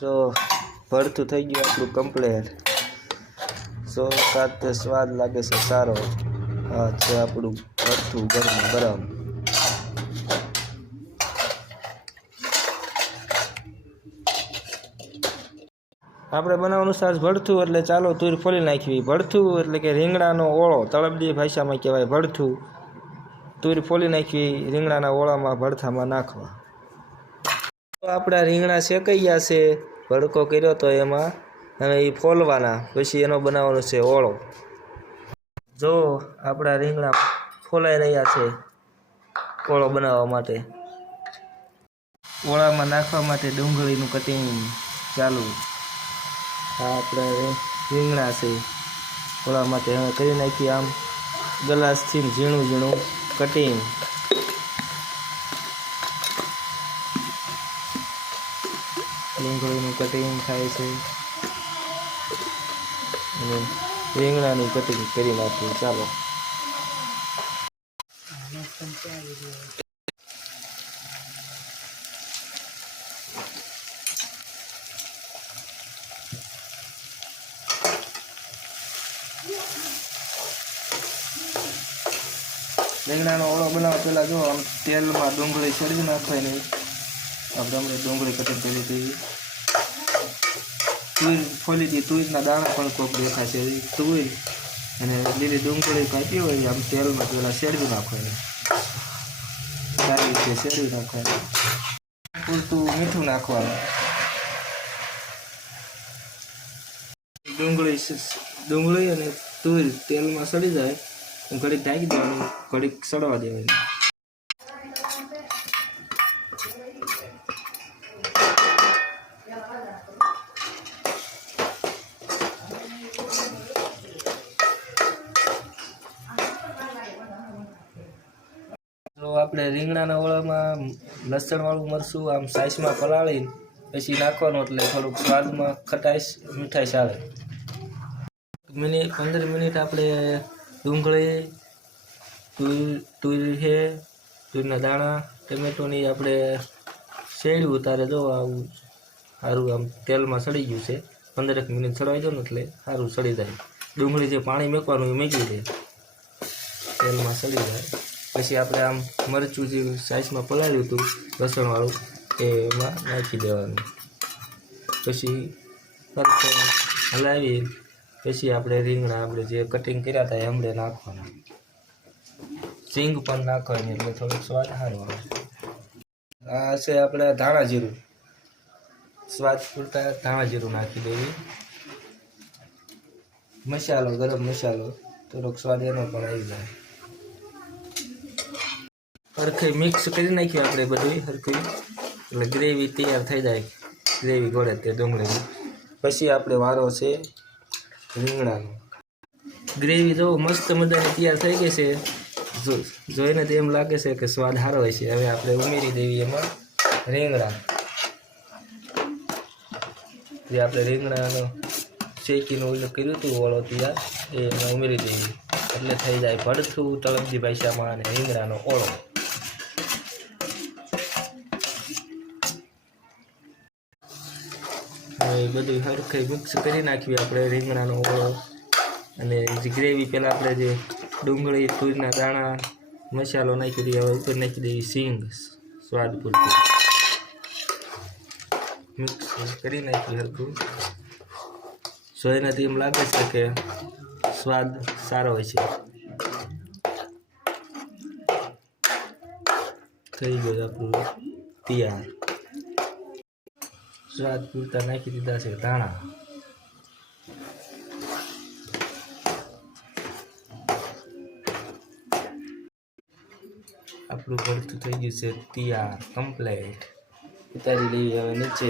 તો ભરતું થઈ ગયું આપણું કમ્પ્લેટ। સો સાથે સ્વાદ લાગે છે સારો। આ છે આપણું ભરતું ગરમ ગરમ। આપણે બનાવવાનું સાજ ભરતું એટલે ચાલો તુર ફોલી નાખવી। ભરતું એટલે કે રીંગણાનો ઓળો, તળપદી ભાષામાં કહેવાય ભરતું। તુર ફોલી નાખવી, રીંગણાના ઓળામાં ભરથામાં નાખવા। તો આપણા રીંગણા શેકાઈ ગયા છે, ભડકો કર્યો તો એમાં, અને એ ફોલવાના, પછી એનો બનાવવાનો છે ઓળો। જો આપણા રીંગણા ફોલાઈ રહ્યા છે ઓળો બનાવવા માટે। ઓળામાં નાખવા માટે ડુંગળીનું કટિંગ ચાલુ। આ આપણા રીંગણા છે ઓળા માટે હવે કરી નાખીએ આમ ગ્લાસથી ઝીણું ઝીણું કટિંગ। ડુંગળીનું કટિંગ થાય છે અને રીંગણાનું કટિંગ કરી નાખીએ। ચાલો રીંગણાનો ઓળો બનાવવા પહેલાં જો આમ તેલમાં ડુંગળી સળવી નાખવાની। આપણે ડુંગળી કટિંગ કરી હતી, તુર ફોલી હતી, તુરના દાણા પણ કોક દેખાય છે, તુર અને લીલી ડુંગળી કાપી હોય આમ તેલમાં પહેલાં શેરવી નાખવાની, સારી રીતે શેરવી નાખવાની। પૂરતું મીઠું નાખવાનું। ડુંગળી અને તુર તેલમાં સડી જાય ઘડીક ઢાંકી દેવાનું, ઘડીક સડવા દેવાની। તો આપણે રીંગણાના ઓળામાં લસણવાળું મરચું આમ સાઈસમાં પલાળી પછી નાખવાનું, એટલે થોડુંક સ્વાદમાં ખટાશ મીઠાશ આવે। 15 મિનિટ આપણે ડુંગળી, તુર છે, તુરના દાણા, ટમેટોની આપણે શેરડું ઉતારે દો આવું સારું આમ તેલમાં સડી ગયું છે। 15 મિનિટ સડવાઈ દો ને એટલે સારું સડી જાય। ડુંગળી જે પાણી મેકવાનું એ મેકી દે, તેલમાં સડી જાય। પછી આપણે આમ મરચું જે સાઈઝમાં પલાળ્યું હતું લસણવાળું એ એમાં નાખી દેવાનું। પછી હલાવી પછી આપણે રીંગણા આપણે જે કટિંગ કર્યા હતા એ હમણાં નાખવાના। સિંગ પણ નાખવાની એટલે થોડોક સ્વાદ સારો આવે। આ છે આપણે ધાણા જીરું, સ્વાદ પૂરતા ધાણા જીરું નાખી દેવી। મસાલો, ગરમ મસાલો, થોડોક સ્વાદ એનો પણ આવી જાય। હરખી મિક્સ કરી નાખીએ આપણે બધું હરખી, એટલે ગ્રેવી તૈયાર થઈ જાય। ગ્રેવી ગળે તે ડુંગળીની પછી આપણે વારો છે રીંગણાનો। ગ્રેવી જો મસ્ત મજાની તૈયાર થઈ ગઈ છે, જોઈને તો એમ લાગે છે કે સ્વાદ સારો હોય છે। હવે આપણે ઉમેરી દેવી એમાં રીંગણા, જે આપણે રીંગણાનો શેકીને ઓલું કર્યું હતું ઓળો તૈયાર એ એમાં ઉમેરી દેવી, એટલે થઈ જાય ભરથું તળપદી ભાષામાં અને રીંગણાનો ઓળો। હવે બધું હરખી મિક્સ કરી નાખીએ આપણે રીંગણાનો ઓળો અને જે ગ્રેવી પહેલાં આપણે જે ડુંગળી, તુરના દાણા, મસાલો નાખી દઈએ, હવે ઉપર નાખી દઈએ સિંગ સ્વાદ પૂરતું, મિક્સ કરી નાખીએ હરખું। જોઈને તો એમ લાગે છે કે સ્વાદ સારો હોય છે। થઈ ગયું આપણું તૈયાર। સ્વાદ પૂરતા નાખી દીધા છે ધાણા। આપણું ભરતું થઈ ગયું છે તૈયાર કમ્પ્લેટ। ઉતારી લઈએ હવે નીચે।